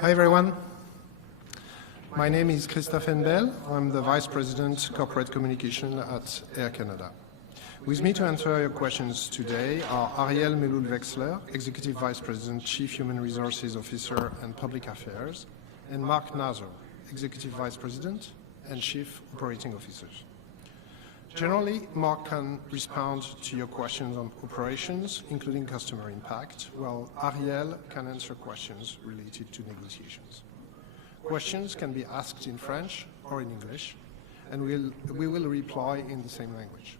Hi everyone. My name is Christophe Henbel. I'm the Vice President Corporate Communication at Air Canada. With me to answer your questions today are Ariel Melul-Wexler, Executive Vice President, Chief Human Resources Officer and Public Affairs, and Mark Nazo, Executive Vice President and Chief Operating Officer. Generally, Mark can respond to your questions on operations, including customer impact, while Ariel can answer questions related to negotiations. Questions can be asked in French or in English, and we will reply in the same language.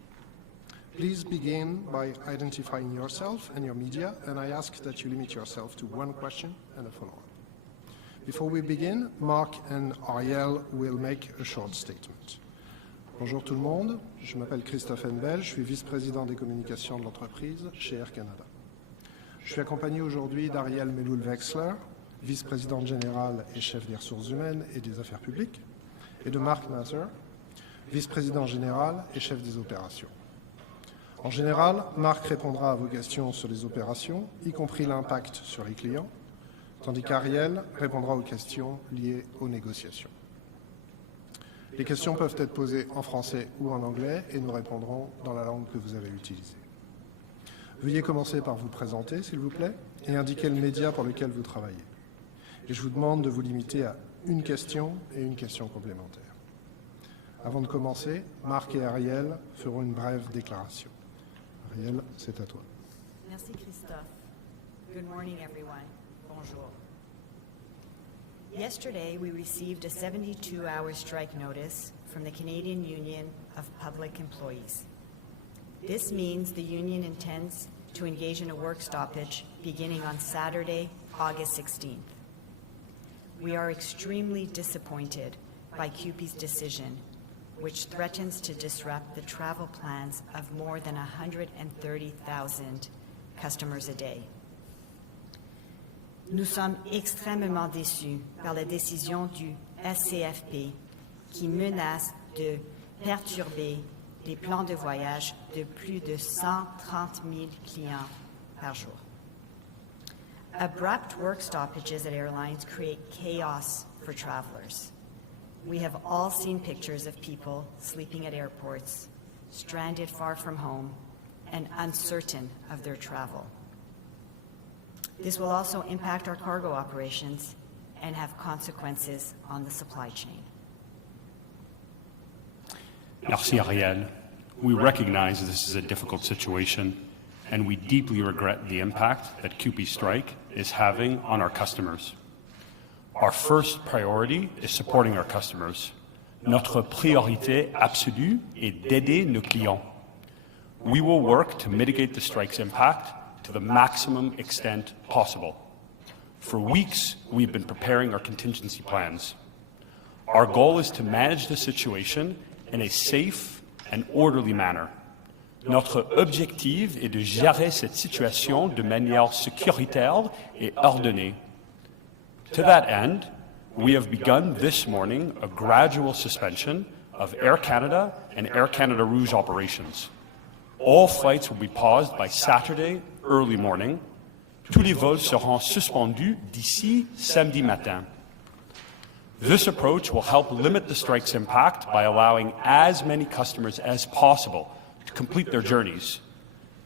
Please begin by identifying yourself and your media, and I ask that you limit yourself to one question and a follow-up. Before we begin, Mark and Ariel will make a short statement. Bonjour tout le monde, je m'appelle Christophe Henbel, je suis vice-président des communications de l'entreprise chez Air Canada. Je suis accompagné aujourd'hui d'Ariel Melul-Wexler, vice-présidente générale et chef des ressources humaines et des affaires publiques, et de Mark Nazo, vice-président général et chef des opérations. En général, Mark répondra à vos questions sur les opérations, y compris l'impact sur les clients, tandis qu'Ariel répondra aux questions liées aux négociations. Les questions peuvent être posées en français ou en anglais et nous répondrons dans la langue que vous avez utilisée. Veuillez commencer par vous présenter, s'il vous plaît, et indiquer le média pour lequel vous travaillez. Et je vous demande de vous limiter à une question et une question complémentaire. Avant de commencer, Marc et Ariel feront une brève déclaration. Ariel, c'est à toi. Merci Christophe. Good morning everyone. Bonjour. Yesterday, we received a 72-hour strike notice from the Canadian Union of Public Employees. This means the union intends to engage in a work stoppage beginning on Saturday, August 16th. We are extremely disappointed by CUPE's decision, which threatens to disrupt the travel plans of more than 130,000 customers a day. Nous sommes extrêmement déçus par la décision du SCFP qui menace de perturber les plans de voyage de plus de 130 000 clients par jour. Abrupt work stoppages at airlines create chaos for travelers. We have all seen pictures of people sleeping at airports, stranded far from home, and uncertain of their travel. This will also impact our cargo operations and have consequences on the supply chain. Merci, Ariel. We recognize this is a difficult situation, and we deeply regret the impact that CUPE strike is having on our customers. Our first priority is supporting our customers. Notre priorité absolue est d'aider nos clients. We will work to mitigate the strike's impact to the maximum extent possible. For weeks, we've been preparing our contingency plans. Our goal is to manage the situation in a safe and orderly manner. Notre objectif est de gérer cette situation de manière sécuritaire et ordonnée. To that end, we have begun this morning a gradual suspension of Air Canada and Air Canada Rouge operations. All flights will be paused by Saturday early morning. Tous les vols seront suspendus d'ici samedi matin. This approach will help limit the strike's impact by allowing as many customers as possible to complete their journeys.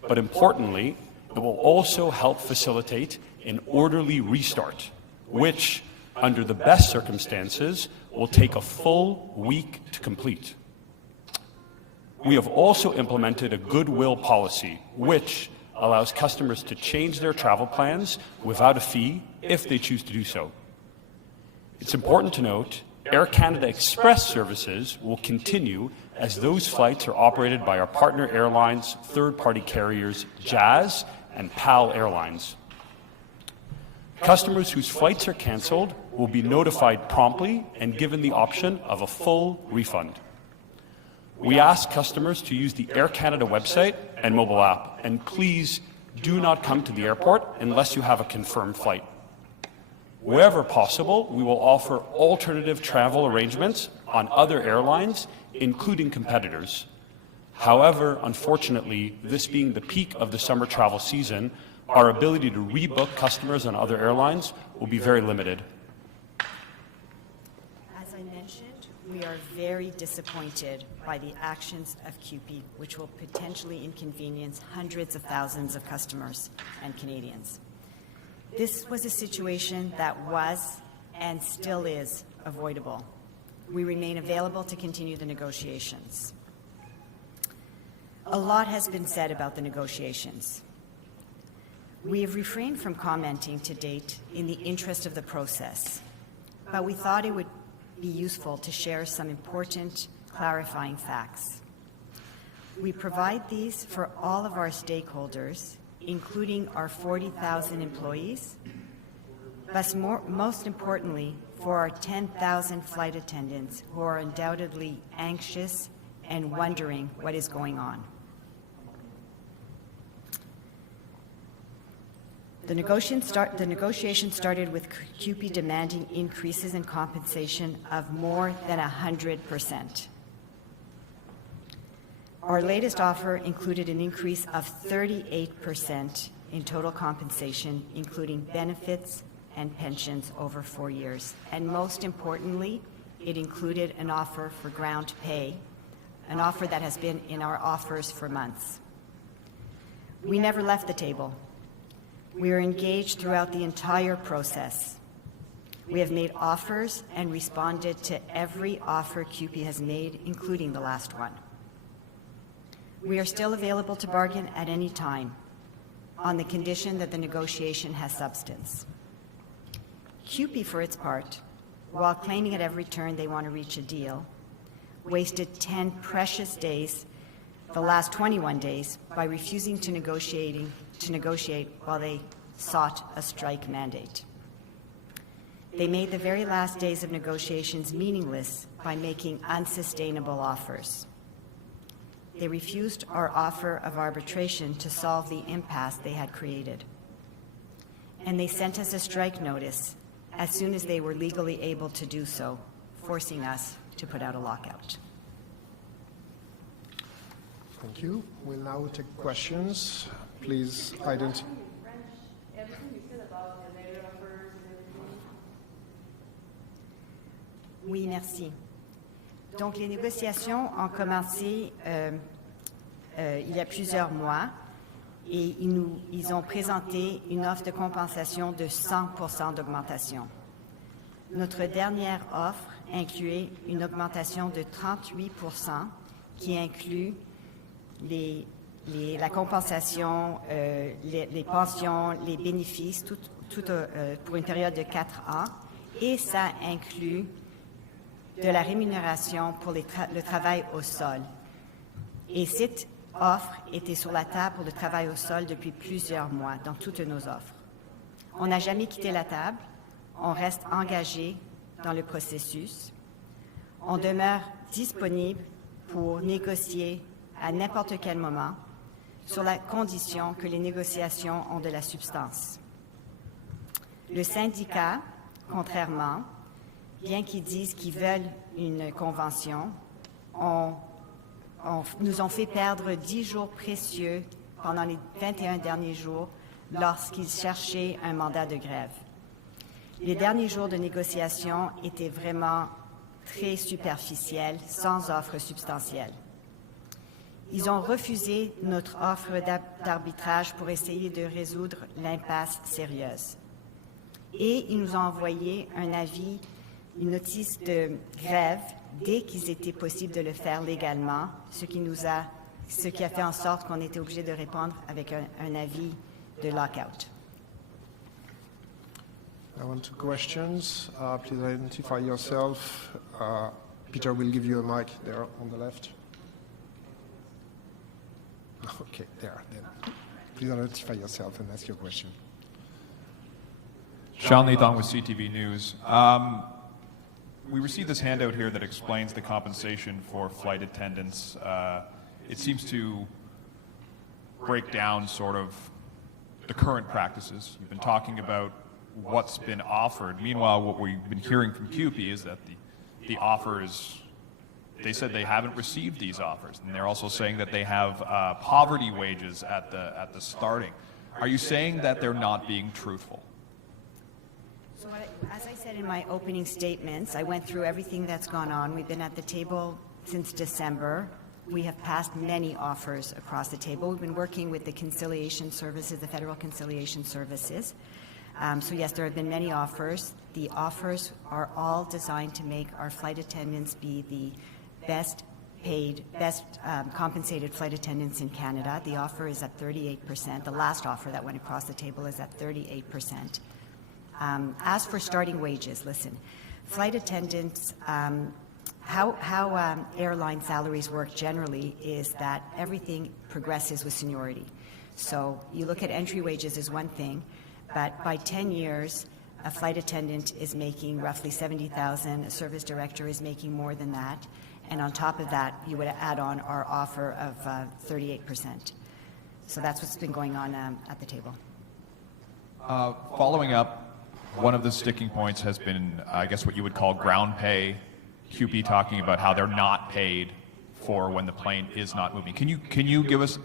But importantly, it will also help facilitate an orderly restart, which, under the best circumstances, will take a full week to complete. We have also implemented a goodwill policy, which allows customers to change their travel plans without a fee if they choose to do so. It's important to note, Air Canada Express services will continue as those flights are operated by our partner airlines, third-party carriers, Jazz and PAL Airlines. Customers whose flights are cancelled will be notified promptly and given the option of a full refund. We ask customers to use the Air Canada website and mobile app, and please do not come to the airport unless you have a confirmed flight. Wherever possible, we will offer alternative travel arrangements on other airlines, including competitors. However, unfortunately, this being the peak of the summer travel season, our ability to rebook customers on other airlines will be very limited. mentioned, we are very disappointed by the actions of CUPE, which will potentially inconvenience hundreds of thousands of customers and Canadians. This was a situation that was and still is avoidable. We remain available to continue the negotiations. A lot has been said about the negotiations. We have refrained from commenting to date in the interest of the process, but we thought it would be useful to share some important clarifying facts. We provide these for all of our stakeholders, including our 40,000 employees, but most importantly, for our 10,000 flight attendants who are undoubtedly anxious and wondering what is going on. The negotiation started with CUPE demanding increases in compensation of more than 100%. Our latest offer included an increase of 38% in total compensation, including benefits and pensions over 4 years. And most importantly, it included an offer for ground pay, an offer that has been in our offers for months. We never left the table. We are engaged throughout the entire process. We have made offers and responded to every offer CUPE has made, including the last one. We are still available to bargain at any time, on the condition that the negotiation has substance. CUPE, for its part, while claiming at every turn they want to reach a deal, wasted 10 precious days, the last 21 days, by refusing to negotiate while they sought a strike mandate. They made the very last days of negotiations meaningless by making unsustainable offers. They refused our offer of arbitration to solve the impasse they had created. And they sent us a strike notice as soon as they were legally able to do so, forcing us to put out a lockout. Thank you. We'll now take questions. Please identify. Oui, merci. Donc, les négociations ont commencé il y a plusieurs mois et ils ont présenté une offre de compensation de 100% d'augmentation. Notre dernière offre incluait une augmentation de 38% qui inclut la compensation, les pensions, les bénéfices, tout pour une période de 4 ans, et ça inclut de la rémunération pour le travail au sol. Et cette offre était sur la table pour le travail au sol depuis plusieurs mois dans toutes nos offres. On n'a jamais quitté la table, on reste engagé dans le processus, on demeure disponible pour négocier à n'importe quel moment, sur la condition que les négociations ont de la substance. Le syndicat, contrairement, bien qu'ils disent qu'ils veulent une convention, nous ont fait perdre 10 jours précieux pendant les 21 derniers jours lorsqu'ils cherchaient un mandat de grève. Les derniers jours de négociation étaient vraiment très superficiels, sans offre substantielle. Ils ont refusé notre offre d'arbitrage pour essayer de résoudre l'impasse sérieuse. Et ils nous ont envoyé un avis, une notice de grève dès qu'il était possible de le faire légalement, ce qui a fait en sorte qu'on était obligé de répondre avec un avis de lockout. I want two questions. Please identify yourself. Peter will give you a mic there on the left. Okay, there, then. Please identify yourself and ask your question. Sean Lathan with CTV News. We received this handout here that explains the compensation for flight attendants. It seems to break down sort of the current practices. You've been talking about what's been offered. Meanwhile, what we've been hearing from CUPE is that the offer is, they said they haven't received these offers, and they're also saying that they have poverty wages at the starting. Are you saying that they're not being truthful? So as I said in my opening statements, I went through everything that's gone on. We've been at the table since December. We have passed many offers across the table. We've been working with the conciliation services, the federal conciliation services. So yes, there have been many offers. The offers are all designed to make our flight attendants be the best paid, best compensated flight attendants in Canada. The offer is at 38%. The last offer that went across the table is at 38%. As for starting wages, listen, flight attendants, how airline salaries work generally is that everything progresses with seniority. So you look at entry wages as one thing, but by 10 years, a flight attendant is making roughly $70,000, a service director is making more than that, and on top of that, you would add on our offer of 38%. So that's what's been going on at the table. Following up, one of the sticking points has been, I guess, what you would call ground pay. CUPE talking about how they're not paid for when the plane is not moving. Can you give us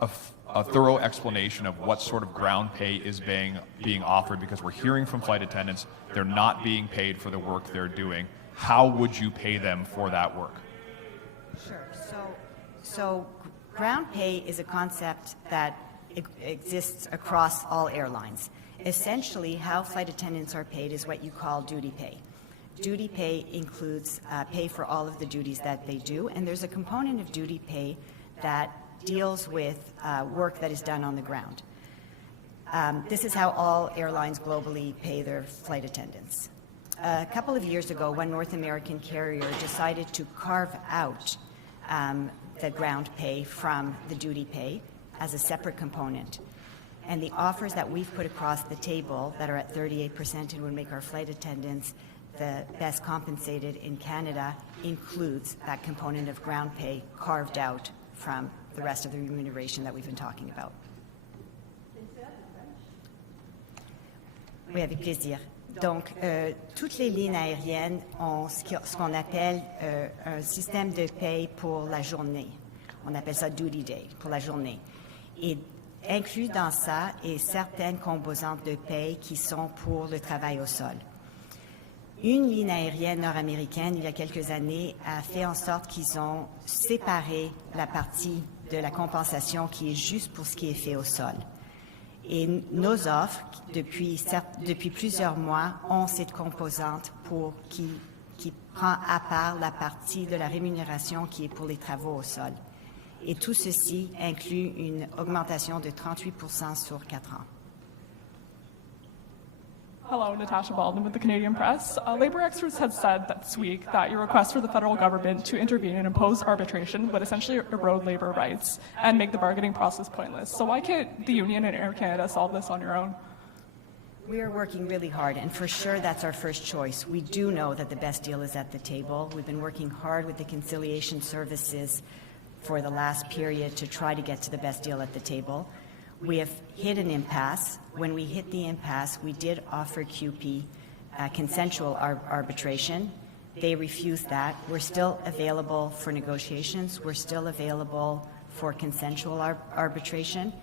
a thorough explanation of what sort of ground pay is being offered? Because we're hearing from flight attendants they're not being paid for the work they're doing. How would you pay them for that work? Sure. So ground pay is a concept that exists across all airlines. Essentially, how flight attendants are paid is what you call duty pay. Duty pay includes pay for all of the duties that they do, and there's a component of duty pay that deals with work that is done on the ground. This is how all airlines globally pay their flight attendants. A couple of years ago, one North American carrier decided to carve out the ground pay from the duty pay as a separate component. And the offers that we've put across the table that are at 38% and would make our flight attendants the best compensated in Canada includes that component of ground pay carved out from the rest of the remuneration that we've been talking about. Oui, avec plaisir. Donc, toutes les lignes aériennes ont ce qu'on appelle un système de paye pour la journée. On appelle ça duty day, pour la journée. Et inclus dans ça est certaines composantes de paye qui sont pour le travail au sol. Une ligne aérienne nord-américaine, il y a quelques années, a fait en sorte qu'ils ont séparé la partie de la compensation qui est juste pour ce qui est fait au sol. Et nos offres, depuis plusieurs mois, ont cette composante qui prend à part la partie de la rémunération qui est pour les travaux au sol. Et tout ceci inclut une augmentation de 38% sur 4 ans. Hello, Natasha Baldwin with the Canadian Press. Labor experts have said this week that your request for the federal government to intervene and impose arbitration would essentially erode labor rights and make the bargaining process pointless. So why can't the union and Air Canada solve this on your own? We are working really hard, and for sure that's our first choice. We do know that the best deal is at the table. We've been working hard with the conciliation services for the last period to try to get to the best deal at the table. We have hit an impasse. When we hit the impasse, we did offer CUPE consensual arbitration. They refused that. We're still available for negotiations. We're still available for consensual arbitration.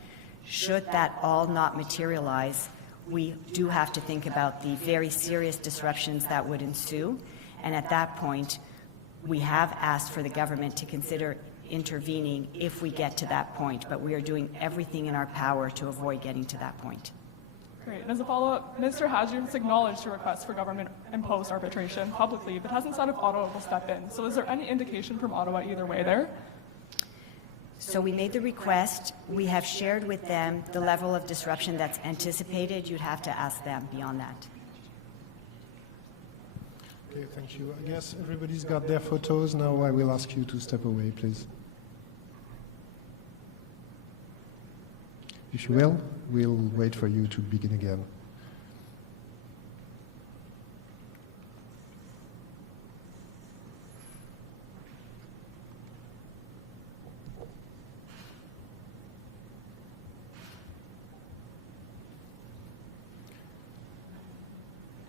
Should that all not materialize, we do have to think about the very serious disruptions that would ensue. And at that point, we have asked for the government to consider intervening if we get to that point, but we are doing everything in our power to avoid getting to that point. Great. And as a follow-up, Minister has acknowledged your request for government-imposed arbitration publicly, but hasn't said if Ottawa will step in. So is there any indication from Ottawa either way there? So we made the request. We have shared with them the level of disruption that's anticipated. You'd have to ask them beyond that. Okay, thank you. I guess everybody's got their photos. Now I will ask you to step away, please. If you will, we'll wait for you to begin again.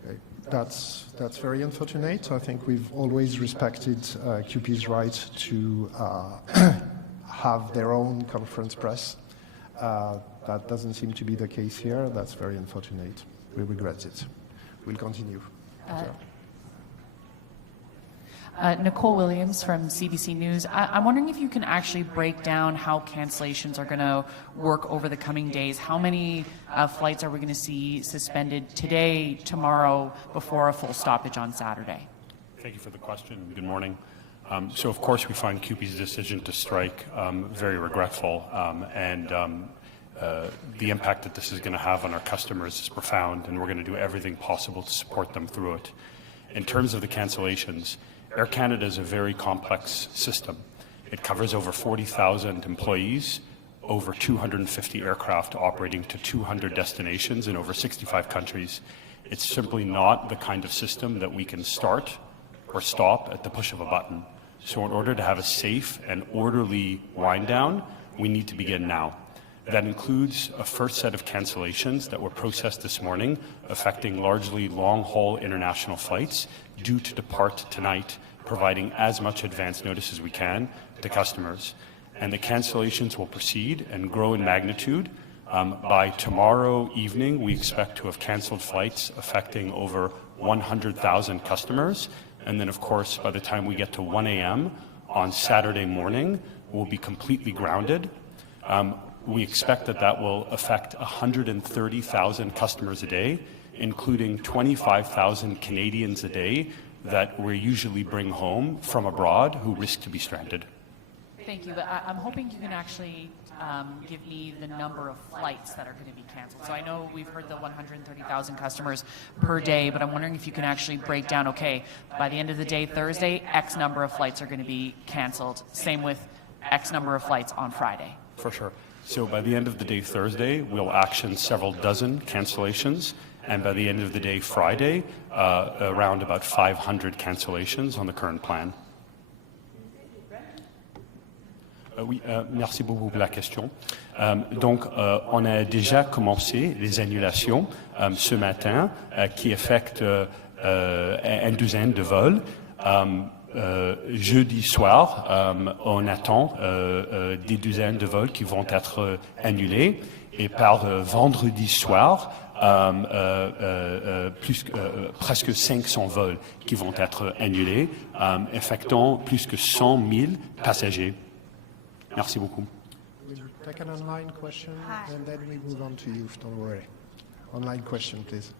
Okay. That's very unfortunate. I think we've always respected CUPE's right to have their own conference press. That doesn't seem to be the case here. That's very unfortunate. We regret it. will continue. Nicole Williams from CBC News. I'm wondering if you can actually break down how cancellations are going to work over the coming days. How many flights are we going to see suspended today, tomorrow, before a full stoppage on Saturday? Thank you for the question. Good morning. So, of course, we find CUPE's decision to strike very regretful, and the impact that this is going to have on our customers is profound, and we're going to do everything possible to support them through it. In terms of the cancellations, Air Canada is a very complex system. It covers over 40,000 employees, over 250 aircraft operating to 200 destinations in over 65 countries. It's simply not the kind of system that we can start or stop at the push of a button. So in order to have a safe and orderly wind down, we need to begin now. That includes a first set of cancellations that were processed this morning, affecting largely long-haul international flights due to depart tonight, providing as much advance notice as we can to customers. And the cancellations will proceed and grow in magnitude. By tomorrow evening, we expect to have canceled flights affecting over 100,000 customers. And then, of course, by the time we get to 1 a.m. on Saturday morning, we'll be completely grounded. We expect that that will affect 130,000 customers a day, including 25,000 Canadians a day that we usually bring home from abroad who risk to be stranded. Thank you, but I'm hoping you can actually give me the number of flights that are going to be canceled. So I know we've heard the 130,000 customers per day, but I'm wondering if you can actually break down, okay, by the end of the day, Thursday, X number of flights are going to be canceled. Same with X number of flights on Friday. For sure. So by the end of the day Thursday, we'll action several dozen cancellations, and by the end of the day Friday, around about 500 cancellations on the current plan. Oui, merci beaucoup pour la question. Donc, on a déjà commencé les annulations ce matin qui affectent une douzaine de vols. Jeudi soir, on attend des douzaines de vols qui vont être annulés. Et par vendredi soir, presque 500 vols qui vont être annulés, affectant plus que 100 000 passagers. Merci beaucoup. We'll take an online question, and then we move on to you, don't worry. Online question, please.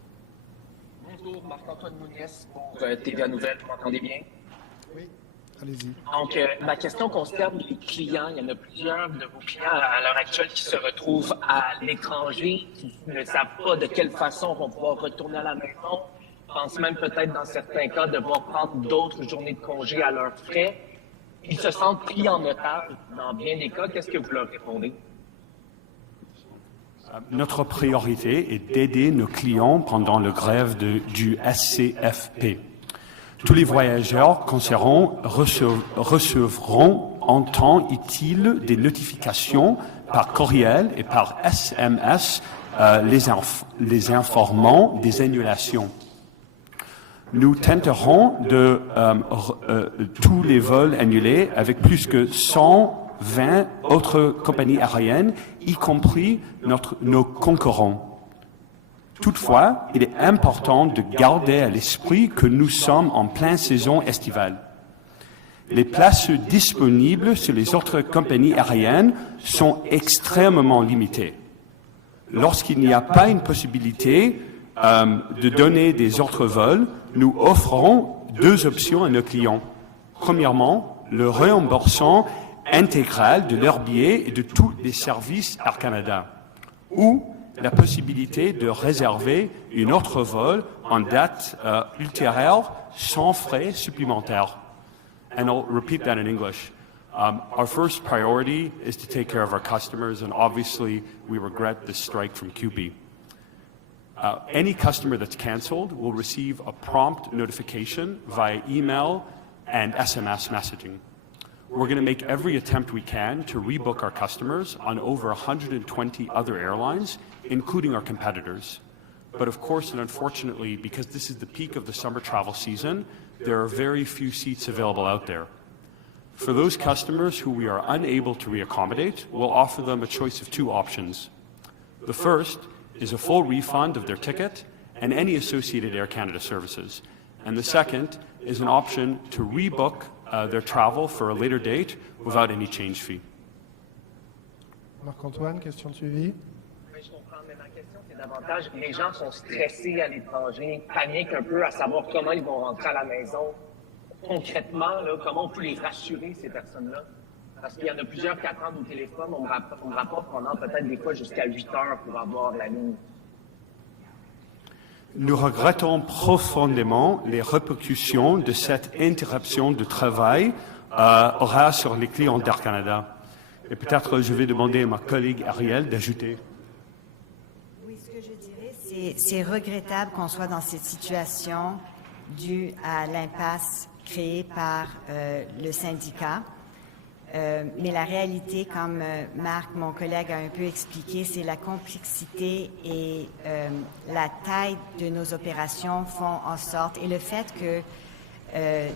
Bonjour, Marc-Antoine Mouniès pour TVA Nouvelles, vous m'entendez bien? Oui, allez-y. Donc, ma question concerne les clients. Il y en a plusieurs de vos clients à l'heure actuelle qui se retrouvent à l'étranger, qui ne savent pas de quelle façon vont pouvoir retourner à la maison. Pensent même peut-être dans certains cas devoir prendre d'autres journées de congé à leurs frais. Ils se sentent pris en otage dans bien des cas. Qu'est-ce que vous leur répondez? Notre priorité est d'aider nos clients pendant le grève du SCFP. Tous les voyageurs concernés recevront en temps utile des notifications par courriel et par SMS les informant des annulations. Nous tenterons de tous les vols annulés avec plus que 120 autres compagnies aériennes, y compris nos concurrents. Toutefois, il est important de garder à l'esprit que nous sommes en pleine saison estivale. Les places disponibles sur les autres compagnies aériennes sont extrêmement limitées. Lorsqu'il n'y a pas une possibilité de donner des autres vols, nous offrons deux options à nos clients. Premièrement, le remboursement intégral de leurs billets et de tous les services Air Canada, ou la possibilité de réserver un autre vol en date ultérieure sans frais supplémentaires. And I'll repeat that in English. Our first priority is to take care of our customers, and obviously we regret this strike from CUPE. Any customer that's canceled will receive a prompt notification via email and SMS messaging. We're going to make every attempt we can to rebook our customers on over 120 other airlines, including our competitors. But of course, and unfortunately, because this is the peak of the summer travel season, there are very few seats available out there. For those customers who we are unable to reaccommodate, we'll offer them a choice of two options. The first is a full refund of their ticket and any associated Air Canada services. And the second is an option to rebook their travel for a later date without any change fee. Marc-Antoine, question de suivi? Oui, je comprends, mais ma question, c'est davantage, les gens sont stressés à l'étranger, paniquent un peu à savoir comment ils vont rentrer à la maison. Concrètement, là, comment on peut les rassurer, ces personnes-là? Parce qu'il y en a plusieurs qui attendent au téléphone, on me rapporte pendant peut-être des fois jusqu'à 8 heures pour avoir la ligne. Nous regrettons profondément les répercussions de cette interruption de travail aura sur les clients d'Air Canada. Et peut-être je vais demander à ma collègue Ariel d'ajouter. Oui, ce que je dirais, c'est regrettable qu'on soit dans cette situation due à l'impasse créée par le syndicat. Mais la réalité, comme Marc, mon collègue, a un peu expliqué, c'est la complexité et la taille de nos opérations font en sorte, et le fait que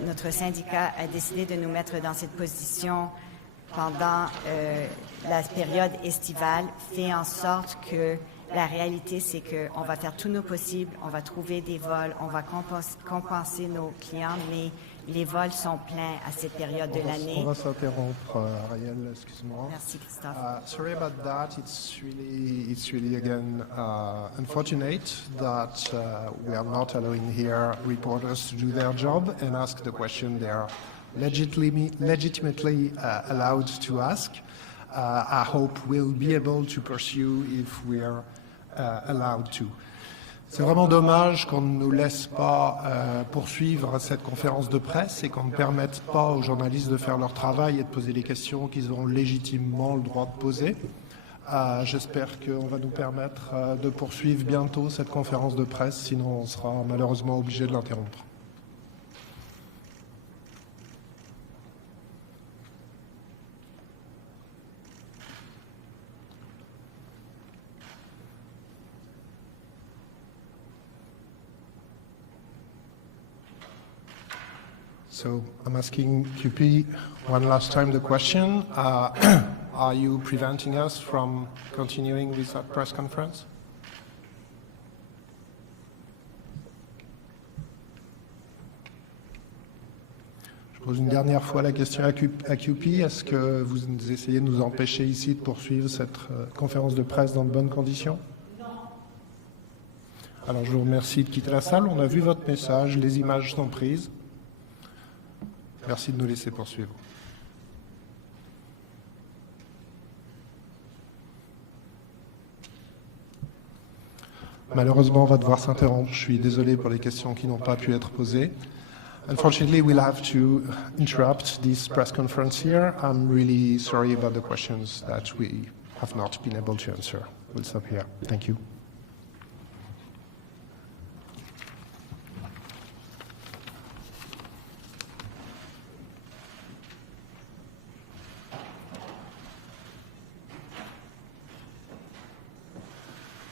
notre syndicat a décidé de nous mettre dans cette position pendant la période estivale fait en sorte que la réalité, c'est qu'on va faire tout nos possibles, on va trouver des vols, on va compenser nos clients, mais les vols sont pleins à cette période de l'année. On va s'interrompre, Ariel, excuse-moi. Merci, Christophe. Sorry about that. It's really again unfortunate that we are not allowing here reporters to do their job and ask the question they are legitimately allowed to ask. I hope we'll be able to pursue if we are allowed to. C'est vraiment dommage qu'on ne nous laisse pas poursuivre cette conférence de presse et qu'on ne permette pas aux journalistes de faire leur travail et de poser les questions qu'ils ont légitimement le droit de poser. J'espère qu'on va nous permettre de poursuivre bientôt cette conférence de presse, sinon on sera malheureusement obligé de l'interrompre. So I'm asking CUPE one last time the question. Are you preventing us from continuing with that press conference? Je pose une dernière fois la question à CUPE. Est-ce que vous essayez de nous empêcher ici de poursuivre cette conférence de presse dans de bonnes conditions? Non. Alors je vous remercie de quitter la salle. On a vu votre message, les images sont prises. Merci de nous laisser poursuivre. Malheureusement, on va devoir s'interrompre. Je suis désolé pour les questions qui n'ont pas pu être posées. Unfortunately, we'll have to interrupt this press conference here. I'm really sorry about the questions that we have not been able to answer. We'll stop here. Thank you.